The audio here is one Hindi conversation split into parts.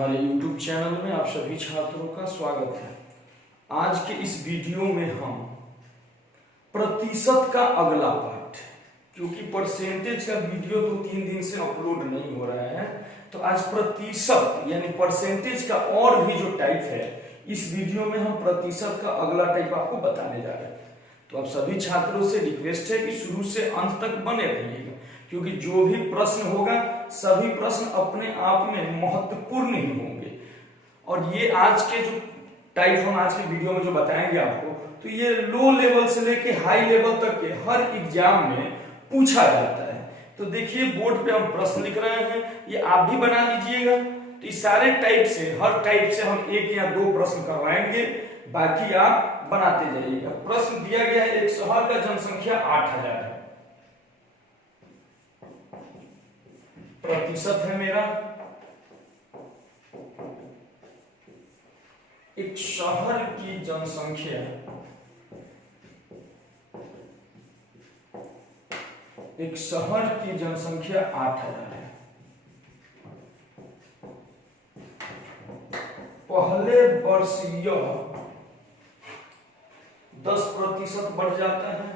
हमारे YouTube चैनल में आप सभी छात्रों का स्वागत है। आज के इस वीडियो में हम प्रतिशत का अगला पार्ट, क्योंकि परसेंटेज का वीडियो 2-3 दिन से अपलोड नहीं हो रहा है, तो आज प्रतिशत यानी परसेंटेज का और भी जो टाइप है, इस वीडियो में हम प्रतिशत का अगला टाइप आपको बताने जा रहे हैं। तो आप सभी छात्रों से रिक्वेस्ट है कि शुरू से अंत तक बने रहिएगा, क्योंकि जो भी प्रश्न होगा सभी प्रश्न अपने आप में महत्वपूर्ण ही होंगे। और ये आज के जो टाइप हम आज के वीडियो में जो बताएंगे आपको, तो ये लो लेवल से लेके हाई लेवल तक के हर एग्जाम में पूछा जाता है। तो देखिए बोर्ड पे हम प्रश्न लिख रहे हैं, ये आप भी बना लीजिएगा। तो इस सारे टाइप से हर टाइप से हम 1 या 2 प्रश्न करवाएंगे, बाकी आप बनाते जाइएगा। प्रश्न दिया गया है, एक शहर का जनसंख्या 8000 है, प्रतिशत है मेरा। एक शहर की जनसंख्या एक शहर की जनसंख्या 8000 है। पहले वर्ष यह 10% बढ़ जाता है,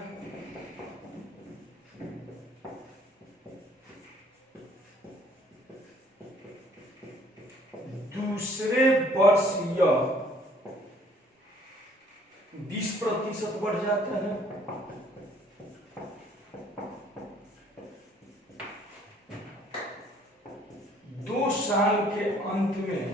दूसरे वर्ष यह 20% बढ़ जाता है, दो साल के अंत में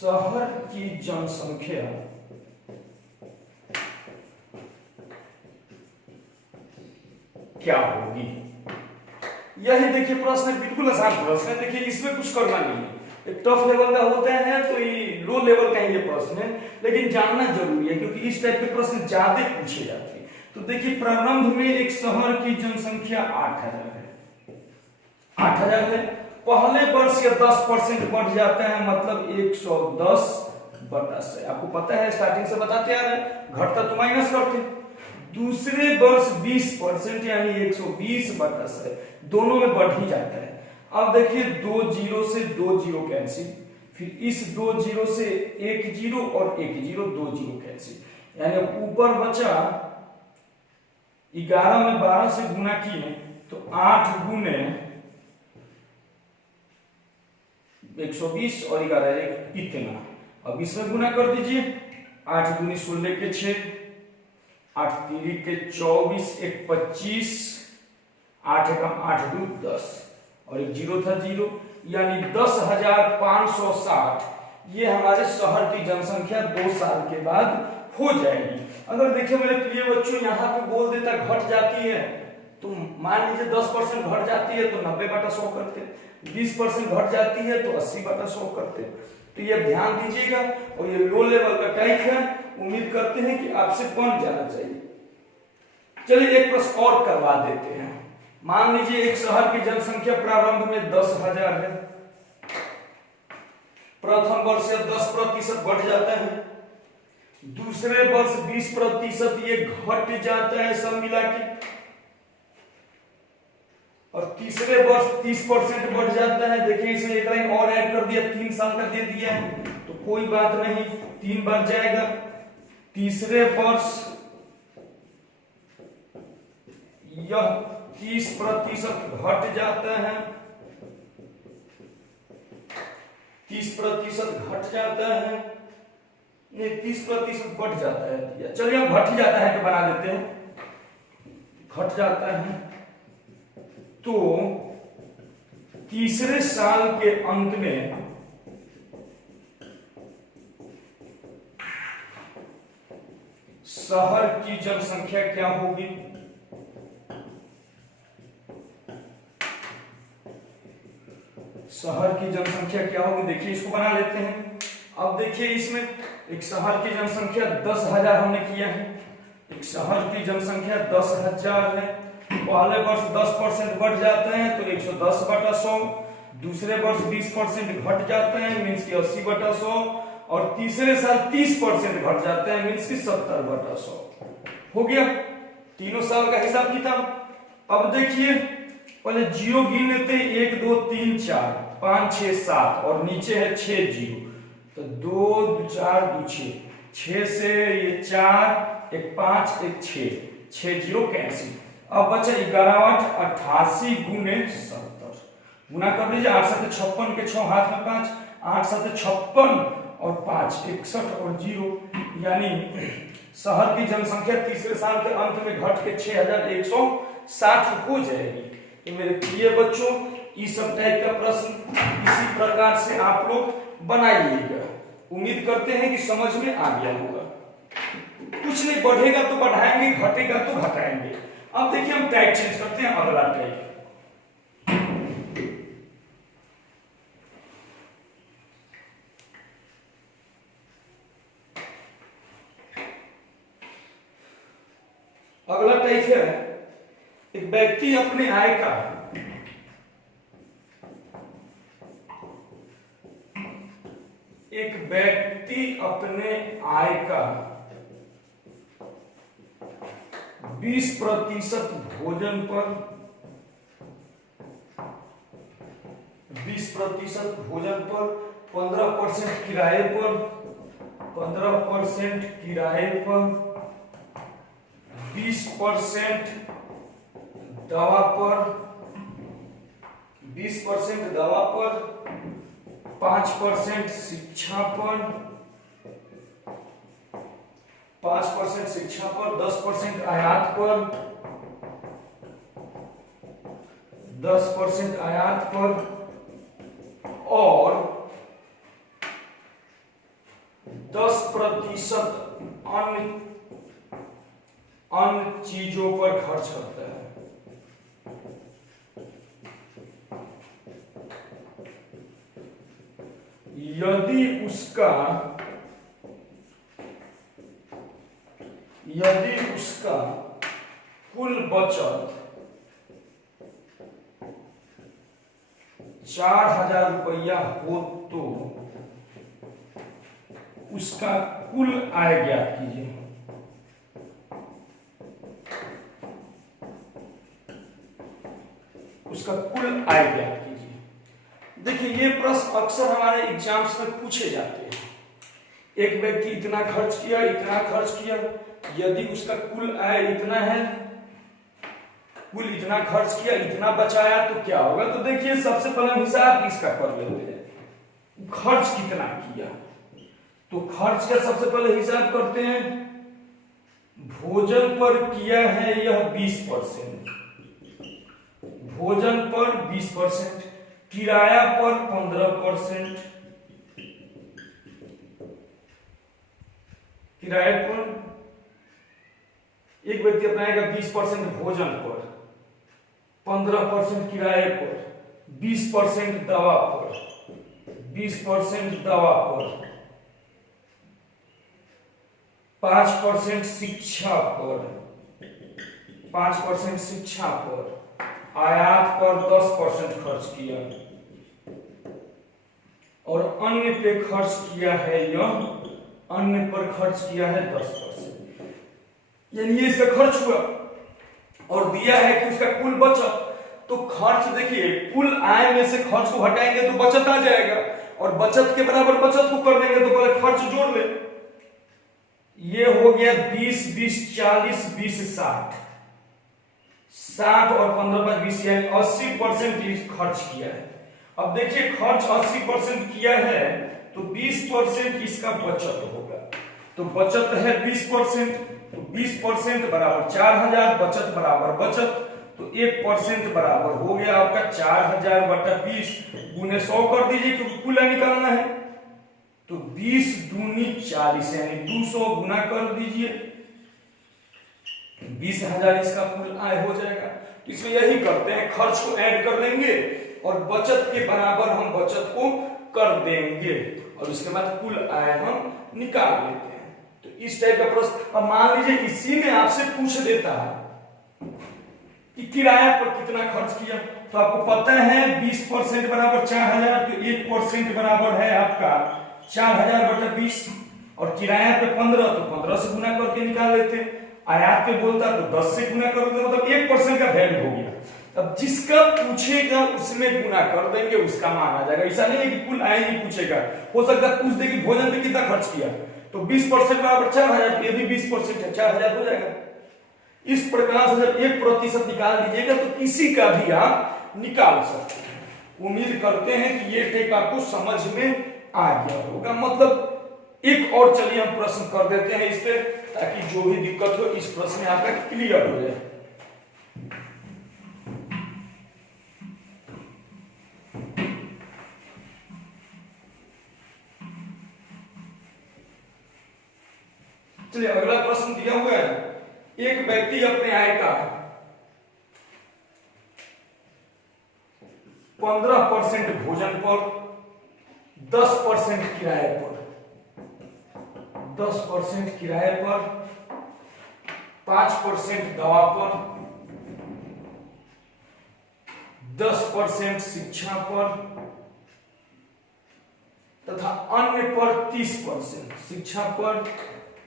शहर की जनसंख्या क्या होगी। यही देखिए प्रश्न बिल्कुल आसान प्रश्न है। देखिए इसमें कुछ करना नहीं है, एक टफ लेवल का होता है तो ये लो लेवल का ये प्रश्न है, लेकिन जानना जरूरी है क्योंकि इस टाइप के प्रश्न ज्यादा पूछे जाते हैं। तो देखिए प्रारंभ में एक शहर की जनसंख्या 8000 है, 8000 है। पहले वर्ष या 10% बढ़ जाता है, मतलब 110/100। आपको पता है, स्टार्टिंग से बताते आ रहे हैं, घटता तो माइनस करते। दूसरे वर्ष 20% यानी 120/100, दोनों में बढ़ ही जाता है। अब देखिए 2 0 से 2 0 कैंसिल, फिर इस 2 0 से 1 0 और 1 0, 2 0 कैंसिल, यानी ऊपर बचा 11 में 12 से गुना किए तो 8 गुने 120 और 11 इतना। अब इसमें गुना कर दीजिए, 8 दूनी 16 के 6, 8 3 के 24, 1 25, 8 एकम 8 2 10 और एक 0 था 0, यानी 10,560 ये हमारे शहर की जनसंख्या 2 साल के बाद हो जाएगी। अगर देखिए मेरे प्रिय बच्चों, यहाँ पे बोल देता घट जाती है, तो मान लीजिए 10% घट जाती है तो 90/100 करते, 20% घट जाती है तो 80/100 करते। तो ये ध्यान दीजिएगा, और ये लो लेवल का टाइप है, उम्मीद करते हैं कि आपसे बन जाना चाहिए। चलिए एक प्रश्न और करवा देते हैं। मान लीजिए एक शहर की जनसंख्या प्रारंभ में 10,000 है, प्रथम वर्ष 10% बढ़ जाता है, दूसरे वर्ष 20% ये घट जाता है सब मिला के, और तीसरे वर्ष 30% बढ़ जाता है। देखिए इसमें एक लाइन और ऐड कर दिया, 3 साल का दे दिया है तो कोई बात नहीं, 3 बार जाएगा। तीसरे वर्ष यह 30% घट जाता है, 30% घट जाता है, नहीं 30% बढ़ जाता है। चलिए हम घट जाता है तो बना देते हैं, घट जाता है। तो तीसरे साल के अंत में शहर की जनसंख्या क्या होगी। शहर की जनसंख्या क्या होगी, देखिए इसको बना लेते हैं। अब देखिए इसमें एक शहर की जनसंख्या 10,000 हमने किया है, एक शहर की जनसंख्या 10,000 है। पहले वर्ष 10% बढ़ जाते हैं तो 110/100, दूसरे वर्ष 20% घट जाते हैं मीन्स कि 80/100, और तीसरे साल 30% घट जाता है, मीन्स की 70/100 हो गया। तीनों साल का हिसाब किताब। अब देखिए पहले जीरो गिन लेते हैं, 1 2 3 4 5 6 7 और नीचे है 6 जीरो, तो 2 4 2 6, 6 से ये 4 1 5 1 6 जीरो कैंसिल। अब बचा 11 88 गुने 70, गुना कर दीजिए। 8 7 56 के 6 हाथ में 5, 8 7 56 और 5 61 और जीरो, यानी शहर की जनसंख्या तीसरे साल के अंत में घट के 6160 हो जाएगी। तो मेरे प्रिय बच्चों, इस सब टाइप का प्रश्न इसी प्रकार से आप लोग बनाइएगा। उम्मीद करते हैं कि समझ में आ गया होगा। कुछ नहीं, बढ़ेगा तो बढ़ाएंगे, घटेगा तो घटाएंगे। अब देखिए हम टाइप चेंज करते हैं, अगला टाइप। अगला टाइप है, एक व्यक्ति अपने आय का अपने आय का 20% भोजन पर 15% किराए पर 20% दवा पर 5% शिक्षा पर 10% आयात पर 10% आयात पर और 10% अन्य चीजों पर खर्च करता है। यदि उसका कुल बचत 4000 रुपया हो तो उसका कुल आय ज्ञात कीजिए। उसका कुल आय ज्ञात कीजिए। देखिए ये प्रश्न अक्सर हमारे एग्जाम्स में पूछे जाते हैं। एक व्यक्ति इतना खर्च किया, यदि उसका कुल आय इतना है, कुल इतना खर्च किया, इतना बचाया तो क्या होगा। तो देखिए सबसे पहले हिसाब इसका कर लेते हैं, खर्च कितना किया। तो खर्च का सबसे पहले हिसाब करते हैं। भोजन पर किया है यह 20%, भोजन पर 20%, किराया पर 15%, किराए पर एक व्यक्ति अपनाएगा 20% भोजन पर, 15% किराए पर, 20% दवा पर, 20% दवा पर, 5% शिक्षा पर, 5% शिक्षा पर, आयात पर 10% खर्च किया और अन्य पे खर्च किया है यह, अन्य पर खर्च किया है 10%, यानी ये इसका खर्च हुआ। और दिया है कि उसका कुल बचत। तो खर्च देखिए, कुल आय में से खर्च को हटाएंगे तो बचत आ जाएगा, और बचत के बराबर बचत को कर देंगे तो पहले खर्च जोड़ ले। ये हो गया 20 20 40 20 60, 60 और 15 5 20, यानी 80% खर्च किया है। अब देखिए खर्च 80% किया है तो 20% इसका बचत होगा। तो बचत है 20%, तो 20% बराबर 4000, बचत बराबर बचत, तो 1% बराबर हो गया आपका 4000/20 गुने 100 कर दीजिए क्योंकि कुल निकालना है। तो 20 दूनी 40 यानी 200 गुना कर दीजिए, 20000 इसका कुल आय हो जाएगा। तो इसमें यही करते हैं, खर्च को ऐड कर लेंगे और बचत के बराबर हम बचत को कर देंगे और उसके बाद कुल आय हम निकाल लेते हैं। तो इस टाइप का प्रश्न। अब मान लीजिए इसी में आपसे पूछ देता है कि किराया पर कितना खर्च किया, तो आपको पता है 20% बराबर 4000, तो 1% बराबर है आपका 4000/20 और किराया पे 15 तो 15 से गुना करके निकाल लेते। आयात पे बोलता तो 10 से गुना कर देते, मतलब 1% का वैल्यू हो गया। अब जिसका पूछेगा उसमें गुना कर देंगे, उसका मान आ जाएगा। ऐसा नहीं है कि कुल आय ही पूछेगा, हो सकता है पूछ दे कि भोजन पे कितना खर्च किया, तो 20% बराबर 4000, ये भी 20% है, 4000 हो जाएगा। इस प्रकार से जब 1% निकाल दीजिएगा तो किसी का भी आप निकाल सकते हैं। उम्मीद करते हैं कि ये टेक आपको समझ में आ गया होगा। मतलब एक और चलिए हम प्रश्न कर देते हैं इस पे, ताकि जो भी दिक्कत हो इस प्रश्न में आपका क्लियर हो जाए। चलिए अगला प्रश्न दिया हुआ है, एक व्यक्ति अपने आय का 15% भोजन पर, 10% किराए पर, 10% किराए पर, 5% दवा पर, 10% शिक्षा पर तथा अन्य पर 30%, शिक्षा पर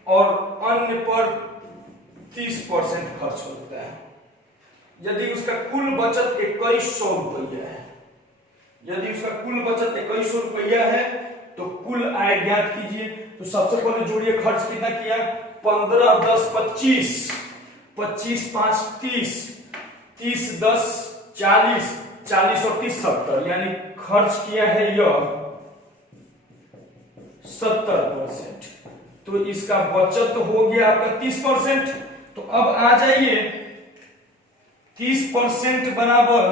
और अन्य पर 30% खर्च होता है। यदि उसका कुल बचत 2100 रुपया है, यदि उसका कुल बचत 2100 रुपया है तो कुल आय ज्ञात कीजिए। तो सबसे पहले जोड़िए, खर्च कितना किया, 15 10 25, 25 5 30, 30 10 40, 40 और 30 70, यानी खर्च किया है यह 70%। तो इसका बचत हो गया आपका 30%। तो अब आ जाइए, 30% बराबर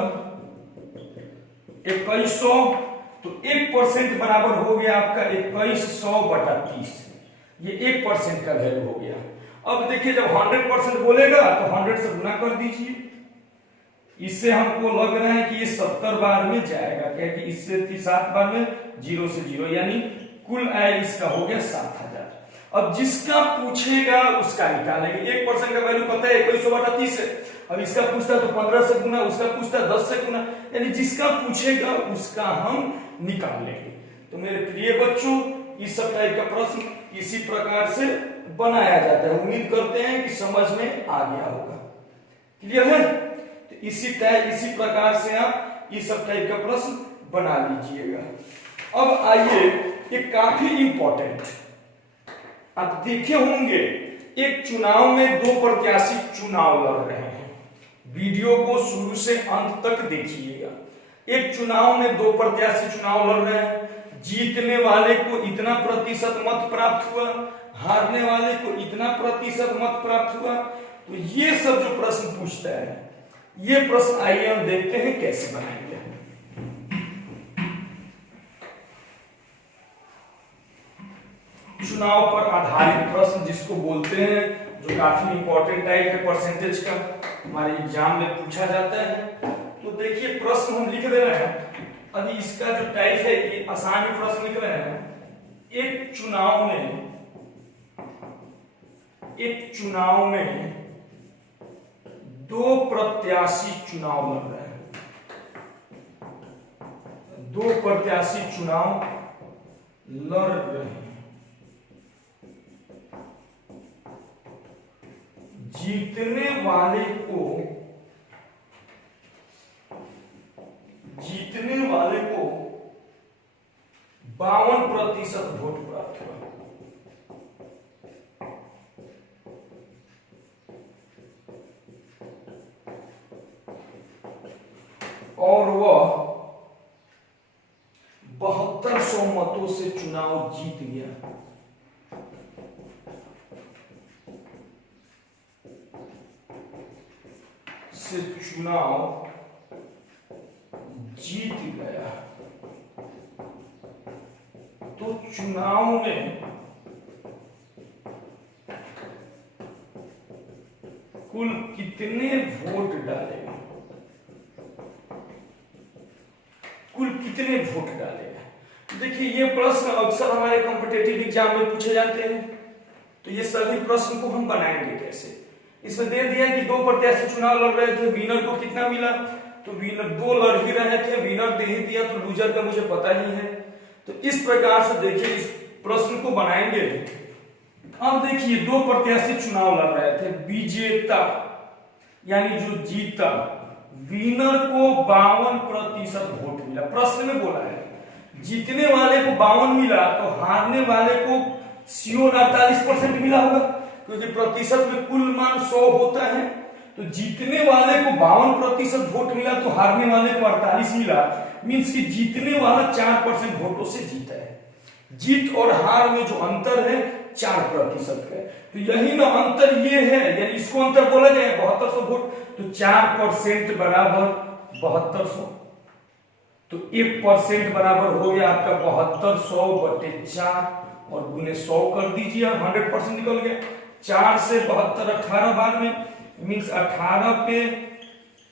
2100, तो 1% बराबर हो गया आपका 2100/30, ये 1% का वैल्यू हो गया। अब देखिए जब 100% बोलेगा तो 100 से गुना कर दीजिए। इससे हमको लग रहा है कि ये 70 बार में जाएगा, क्या कि इससे 7 बार में 0 से 0, यानी कुल आय इसका हो गया 7000। अब जिसका पूछेगा उसका निकालेंगे। 1% का वैल्यू पता है 2100/30 है। अब इसका पूछता है तो 15 से गुना, उसका पूछता है 10 से गुना, यानी जिसका पूछेगा उसका हम निकाल लेंगे। तो मेरे प्रिय बच्चों, इस सब टाइप का प्रश्न इसी प्रकार से बनाया जाता है। उम्मीद करते हैं कि समझ में आ गया होगा। क्लियर है? तो इसी प्रकार से आप इस सब टाइप का प्रश्न बना लीजिएगा। अब आइए, ये काफी इंपॉर्टेंट, आप देखे होंगे एक चुनाव में 2 प्रत्याशी चुनाव लड़ रहे हैं। वीडियो को शुरू से अंत तक देखिएगा। एक चुनाव में 2 प्रत्याशी चुनाव लड़ रहे हैं। जीतने वाले को इतना प्रतिशत मत प्राप्त हुआ, हारने वाले को इतना प्रतिशत मत प्राप्त हुआ। तो ये सब जो प्रश्न पूछता है, ये प्रश्न आइए हम देखते हैं कैसे बनाएंगे। चुनाव पर आधारित प्रश्न जिसको बोलते हैं, जो काफी इंपॉर्टेंट टाइप है, परसेंटेज का हमारे एग्जाम में पूछा जाता है। तो देखिए प्रश्न हम लिख दे रहे हैं। अभी इसका जो टाइप है ये आसान ही प्रश्न लिख रहे हैं। एक चुनाव में 2 प्रत्याशी चुनाव लड़ रहे हैं। 2 प्रत्याशी चुनाव लड़ रहे हैं। जीतने वाले को 52% वोट प्राप्त हुआ। और वह 7200 मतों से चुनाव जीत गया। से चुनाव जीत गया। तो चुनाव में कुल कितने वोट डालेगा? देखिए ये प्रश्न अक्सर हमारे कॉम्पिटिटिव एग्जाम में पूछे जाते हैं। तो ये सभी प्रश्न को हम बनाएंगे कैसे? इसमें दे दिया कि 2 प्रत्याशी चुनाव लड़ रहे थे, विनर को कितना मिला? तो विनर 2 लड़ ही रहे थे, विनर दे ही दिया, तो लूजर का मुझे पता ही है। तो इस प्रकार से देखिए, इस प्रश्न को बनाएंगे। अब देखिए, दो प्रत्याशी चुनाव लड़ रहे थे। विजेता यानी जो जीता, विनर को 52% वोट मिला। प्रश्न में बोला है जीतने वाले को 52 मिला तो हारने वाले को श्योर 48% मिला होगा, क्योंकि प्रतिशत में कुल मान 100 होता है। तो जीतने वाले को 52% वोट मिला तो हारने वाले को 48 मिला, मींस कि जीतने वाला 4% वोटों से जीता है। जीत और हार में जो अंतर है 4% है। तो यही ना अंतर ये है, यानी इसको अंतर बोला जाए 7200 वोट। तो 4% बराबर 7200, तो 1% बराबर हो गया आपका 7200/4 और गुने 100 कर दीजिए, 100% निकल गया। 4 से 72 18 बार में, मीन्स 18 पे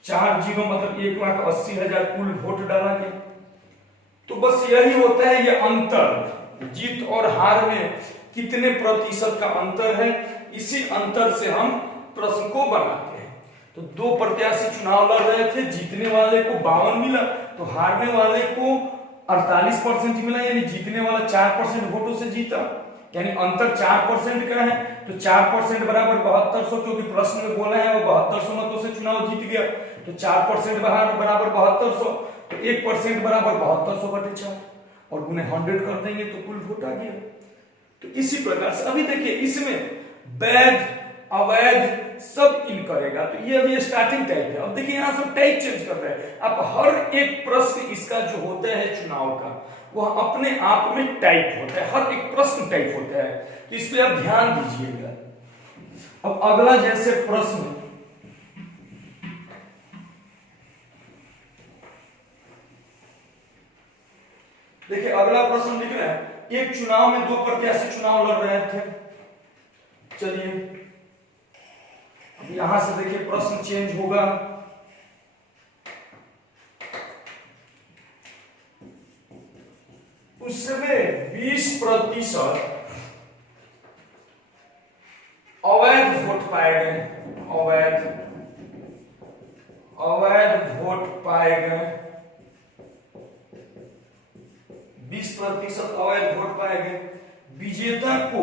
4 जीरो मतलब 1,80,000 कुल वोट डाला गया। तो बस यही होता है ये अंतर, जीत और हार में कितने प्रतिशत का अंतर है, इसी अंतर से हम प्रश्न को बनाते हैं। तो दो प्रत्याशी चुनाव लड़ रहे थे, जीतने वाले को 52 मिला तो हारने वाले को 48% मिला, यानी जीतने वाला 4% वोटों से जीता, यानी अंतर 4% का है। तो 4% बराबर 7200, क्योंकि प्रश्न में बोला है वो 7200 मतों से चुनाव जीत गया। तो 4% बराबर 7200, तो 1% बराबर 7200/4 और गुने 100 कर देंगे तो कुल वोट आ गया। तो इसी प्रकार से अभी देखिए इसमें वैध अवैध सब इन करेगा। तो ये अभी स्टार्टिंग टाइप है। अब देखिए यहाँ सब टाइप चेंज कर रहे हैं। अब हर एक प्रश्न इसका जो होता है चुनाव का, वह अपने आप में टाइप होता है, हर एक प्रश्न टाइप होता है। तो इस पे आप ध्यान दीजिएगा। अब अगला जैसे प्रश्न, देखिए अगला प्रश्न लिख रहे हैं, एक चुनाव में दो प्रत्याशी चुनाव लड़ रहे थे। चलिए यहां से देखिए प्रश्न चेंज होगा। उसमें 20% अवैध वोट पाए गए, अवैध वोट पाए गए, 20% अवैध वोट पाए गए। विजेता को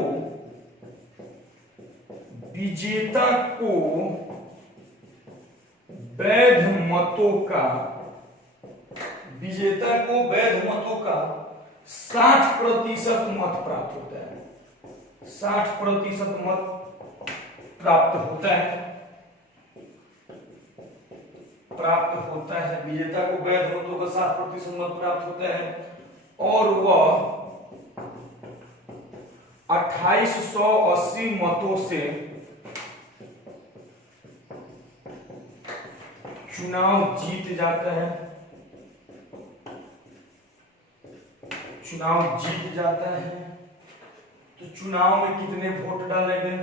वैध मतों का 60% मत प्राप्त होता है, 60% मत प्राप्त होता है। विजेता को वैध मतों का 60% मत प्राप्त होता है और वह 2880 मतों से चुनाव जीत जाता है, तो चुनाव में कितने वोट डाले गए?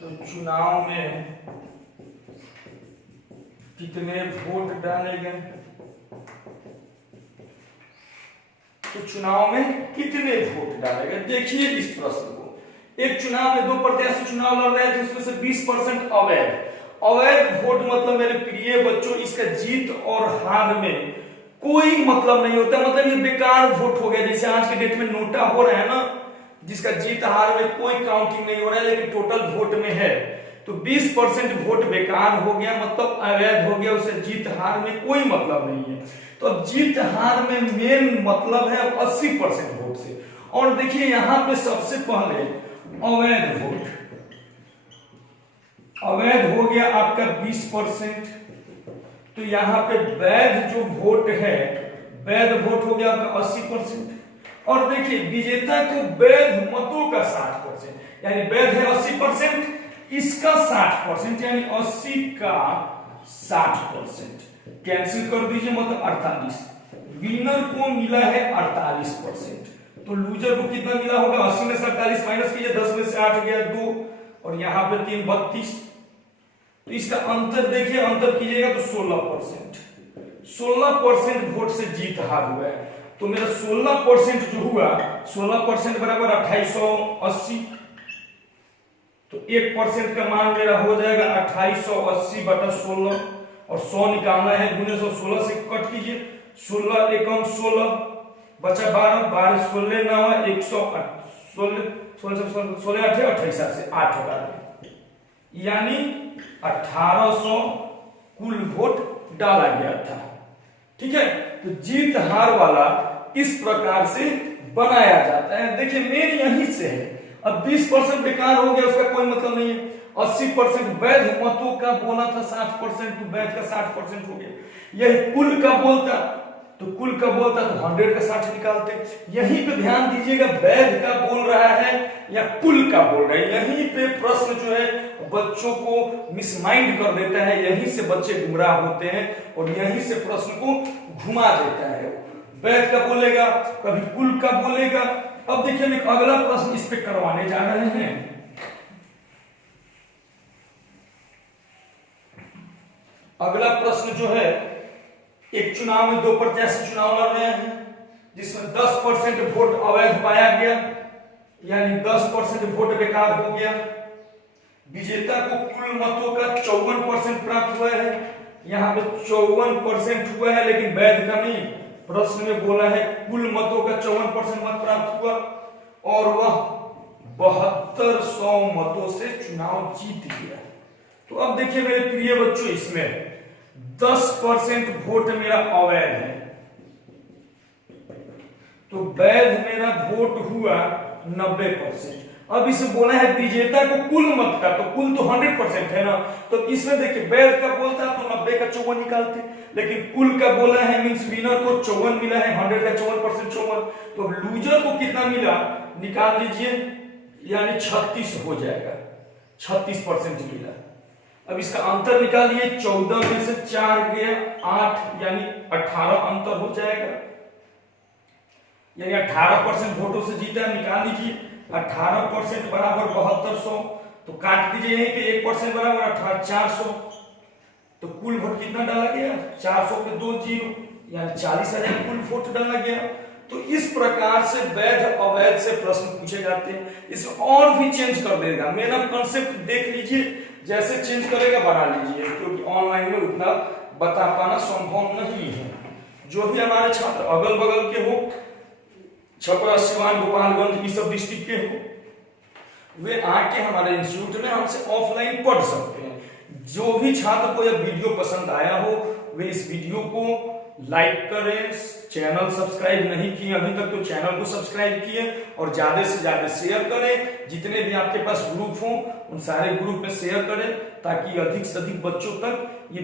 तो चुनाव में कितने वोट डाले गए? तो चुनाव में कितने वोट डाले गए? देखिए इस प्रश्न को, एक चुनाव में दो प्रत्याशी चुनाव लड़ रहे थे, उसमें से 20% अवैध वोट मतलब मेरे प्रिय बच्चों, इसका जीत और हार में कोई मतलब नहीं होता, मतलब ये बेकार वोट हो गया। जैसे आज के डेट में नोटा हो रहा है ना, जिसका जीत हार में कोई काउंटिंग नहीं हो रहा है, लेकिन टोटल वोट में है। तो 20% वोट बेकार हो गया, मतलब अवैध हो गया, उसे जीत हार में कोई मतलब नहीं है। तो अब जीत हार में मेन मतलब है 80% वोट से। और देखिए यहां पे सबसे पहले अवैध वोट, अवैध हो गया आपका 20%। तो यहां पे वैध जो वोट है, वैध वोट हो गया आपका 80%। और देखिए विजेता को वैध मतों का 60%, यानी वैध है 80%, इसका 60%, यानी 80 का 60%। कैंसिल कर दीजिए, मतलब 48। विनर को मिला है 48%, तो लूजर को कितना मिला होगा? 80 में से 48 माइनस कीजिए, 10 में से 8 गया 2 और यहां पे 3 32। तो इसका अंतर देखिए, अंतर कीजिएगा तो 16%, 16% वोट से जीत हार हुआ है। तो मेरा 16% जो हुआ, 16% बराबर 2880। तो 1% का मान मेरा हो जाएगा 2880/16 और 100 निकालना है, गुने 100, 16 से कट कीजिए, 16 एकम 16 बचा 12, 12 16 9 116 16 28 से 8 होगा, यानी 1800 कुल वोट डाला गया था। ठीक है, तो जीत हार वाला इस प्रकार से बनाया जाता है। देखिए मेन यहीं से है। अब 20% बेकार हो गया, उसका कोई मतलब नहीं है। 80% वैध मतों का बोला था 60%, तो वैध का 60% हो गया। यही कुल का बोलता तो 100 का 60 निकालते। यहीं पे ध्यान दीजिएगा, वैध का बोल रहा है या कुल का बोल रहा है। यहीं पे प्रश्न जो है बच्चों को मिसमाइंड कर देता है, यहीं से बच्चे गुमराह होते हैं और यहीं से प्रश्न को घुमा देता है। वैध का बोलेगा, कभी कुल का बोलेगा। अब देखिए हम एक अगला प्रश्न इस पे करवाने जा रहे हैं। अगला प्रश्न जो है, एक चुनाव में 2 प्रत्याशी चुनाव लड़ रहे हैं, जिसमें 10% वोट अवैध पाया गया, यानी 10% वोट बेकार हो गया। विजेता को कुल मतों का 54% प्राप्त हुआ है। यहाँ पे 54% हुआ है, लेकिन वैध का नहीं। प्रश्न में बोला है कुल मतों का 54% मत प्राप्त हुआ और वह 7200 मतों से चुनाव जीत गया। तो अब देखिए मेरे प्रिय बच्चों, इसमें 10% वोट मेरा अवैध है, तो वैध मेरा वोट हुआ 90%। अब इसे बोला है विजेता को कुल मत का, तो कुल तो 100% है ना, तो इसमें देखिए वैध का बोलता तो 90 का 54 निकालते, लेकिन कुल का बोला है मींस विनर को 54 मिला है, 100 का 54% 54, तो लूजर को कितना मिला निकाल लीजिए, यानी 36 हो जाएगा, 36% मिला। अब इसका अंतर निकालिए, 14 में से 4 गया 8, यानी 18 अंतर हो जाएगा, यानी 18% वोटों से जीता। निकाल लीजिए 18% बराबर 7200, तो काट दीजिए यहीं पे 1% बराबर 400, तो कुल वोट कितना डाला गया 400 पे 2 0, यानी 40,000 कुल वोट डाला गया। तो इस प्रकार से वैध अवैध से प्रश्न पूछे जाते हैं। इसमें और भी चेंज कर देगा, मेरा कंसेप्ट देख लीजिए, जैसे चेंज करेगा बना लीजिए, क्योंकि ऑनलाइन में उतना बता पाना संभव नहीं है। जो भी हमारे छात्र अगल बगल के हो, छपरा, सिवान, गोपालगंज, इस सब डिस्ट्रिक्ट के हो, वे आके हमारे इंस्टीट्यूट में हमसे ऑफलाइन पढ़ सकते हैं। जो भी छात्र को यह वीडियो पसंद आया हो, वे इस वीडियो को लाइक करें। चैनल सब्सक्राइब नहीं किए अभी तक तो चैनल को सब्सक्राइब किए और ज्यादा से ज्यादा शेयर करें। जितने भी आपके पास ग्रुप हो उन सारे ग्रुप में शेयर करें, ताकि अधिक से अधिक बच्चों तक ये